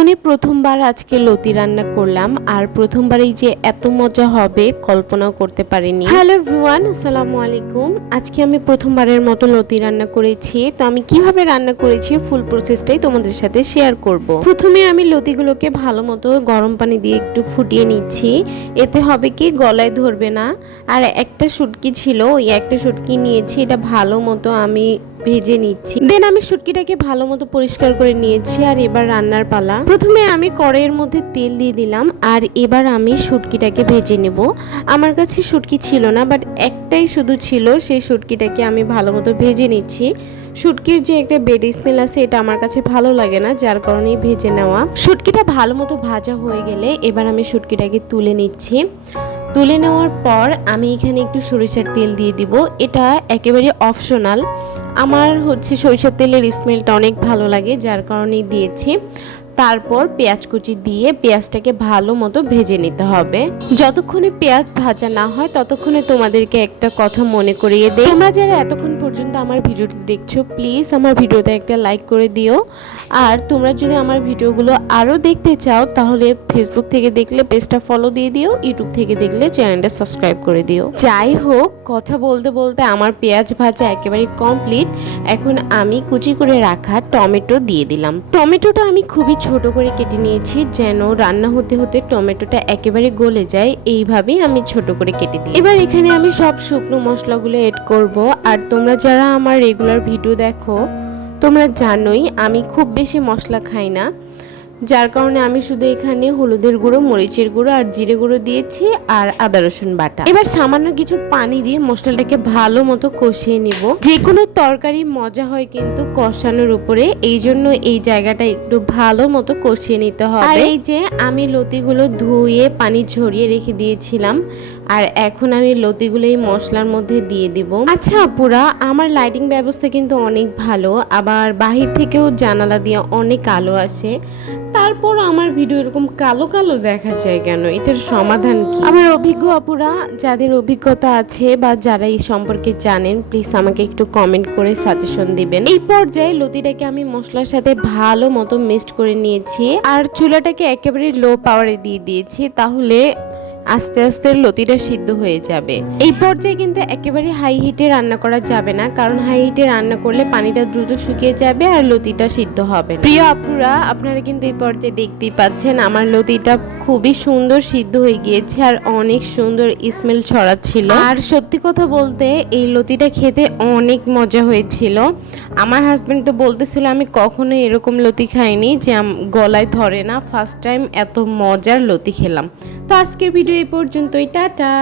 জীবনে প্রথমবার আজকে লতি রান্না করলাম, আর প্রথমবারই যে এত মজা হবে কল্পনাও করতে পারিনি। হ্যালো এভরিওয়ান, আসসালামু আলাইকুম। আজকে আমি প্রথমবারের মতো লতি রান্না করেছি। তো আমি কিভাবে রান্না করেছি ফুল প্রসেসটাই তোমাদের সাথে শেয়ার করব। প্রথমে আমি লতিগুলোকে ভালো মতো গরম পানি দিয়ে একটু ফুটিয়ে নিচ্ছি। এতে হবে কি গলায় ধরবে না। আর একটা শুটকি ছিল, ওই একটা শুটকি নিয়েছি, এটা ভালো মতো আমি ভেজে নিচ্ছি। দেন আমি শুটকিটাকে ভালো মতো পরিষ্কার করে নিয়েছি। আর এবার রান্নার পালা। প্রথমে আমি কড়াইয়ের মধ্যে তেল দিয়ে দিলাম, আর এবার আমি শুটকিটাকে ভেজে নেব। আমার কাছে শুটকি ছিল না, বাট একটাই শুধু ছিল, সেই শুটকিটাকে আমি ভালো মতো ভেজে নিচ্ছি। শুটকির যে একটা বেড স্মেল আছে, এটা আমার কাছে ভালো লাগে না, যার কারণেই ভেজে নেওয়া। শুটকিটা ভালো মতো ভাজা হয়ে গেলে এবার আমি শুটকিটাকে তুলে নিচ্ছি। তুলে নেওয়ার পর আমি এখানে একটু সরিষার তেল দিয়ে দিব। এটা একেবারে অপশনাল। আমার সরিষার তেলের স্মেলটা অনেক ভালো লাগে, যার কারণেই দিয়েছি। তারপর পেঁয়াজ কুচি দিয়ে পেঁয়াজটাকে ভালো মতো ভেজে নিতে হবে। যতক্ষণে পেঁয়াজ ভাজা না হয় ততক্ষণে তোমাদেরকে একটা কথা মনে করিয়ে দেই। তোমরা যারা এতক্ষণ পর্যন্ত আমার ভিডিওটি দেখছো, প্লিজ আমার ভিডিওতে একটা লাইক করে দিও। আর তোমরা যদি আমার ভিডিওগুলো আরও দেখতে চাও, তাহলে ফেসবুক থেকে দেখলে পেজটা ফলো দিয়ে দিও, ইউটিউব থেকে দেখলে চ্যানেলটা সাবস্ক্রাইব করে দিও। যাই হোক, কথা বলতে বলতে আমার পেঁয়াজ ভাজা একেবারে কমপ্লিট। এখন আমি কুচি করে রাখা টমেটো দিয়ে দিলাম। টমেটোটা আমি খুবই ছোট করে কেটে নিয়েছি, যেন রান্না হতে হতে টমেটোটা একেবারে গলে যায়। এইভাবেই আমি ছোট করে কেটে দিই। এবার এখানে আমি সব শুকনো মশলাগুলো এড করব। আর তোমরা যারা আমার রেগুলার ভিডিও দেখো, তোমরা জানোই আমি খুব বেশি মশলা খাই না, যার কারণে আমি শুধু এখানে হলুদের গুঁড়ো, মরিচের গুঁড়ো আর জিরে গুঁড়ো দিয়েছি, আর আদা রসুন বাটা। এবার সামান্য কিছু পানি দিয়ে মশলাটাকে ভালো মতো কষিয়ে নিব। যে কোনো তরকারি মজা হয় কিন্তু কষানোর উপরে, এই জন্য এই জায়গাটা একটু ভালো মতো কষিয়ে নিতে হবে। আর এই যে আমি লতিগুলো ধুয়ে পানি ঝরিয়ে রেখে দিয়েছিলাম, আর এখন আমি লতিগুলো এই মশলার মধ্যে দিয়ে দিব। আচ্ছা আপুরা, আমার লাইটিং ব্যবস্থা কিন্তু অনেক ভালো, আবার বাহির থেকেও জানালা দিয়ে অনেক আলো আসে, তারপর আমার ভিডিও এরকম কালো কালো দেখা যায় কেন? এটার সমাধান কি? আমার অভিজ্ঞ আপুরা, যাদের অভিজ্ঞতা আছে বা যারা এই সম্পর্কে জানেন, প্লিজ আমাকে একটু কমেন্ট করে সাজেশন দিবেন। এই পর্যায়ে লতিটাকে আমি মশলার সাথে ভালো মতো মিক্সড করে নিয়েছি, আর চুলাটাকে একেবারে লো পাওয়ারে দিয়ে দিয়েছি, তাহলে আস্তে আস্তে লতিটা সিদ্ধ হয়ে যাবে। এই পর্যায়ে কিন্তু একেবারে হাই হিটে রান্না করা যাবে না, কারণ হাই হিটে রান্না করলে পানিটা দ্রুত শুকিয়ে যাবে আর লতিটা সিদ্ধ হবে না। প্রিয় আপুরা, আপনারা কিন্তু এই পর্যায়ে দেখতেই পাচ্ছেন আমার লতিটা খুবই সুন্দর সিদ্ধ হয়ে গিয়েছে, আর অনেক সুন্দর স্মেল ছড়াচ্ছিল। আর সত্যি কথা বলতে এই লতিটা খেতে অনেক মজা হয়েছিল। আমার হাজবেন্ড তো বলতেছিল আমি কখনো এরকম লতি খাইনি, যে গলায় ধরে না। ফার্স্ট টাইম এত মজার লতি খেলাম। তো আজকের ভিডিও এই পর্যন্তই, টাটা।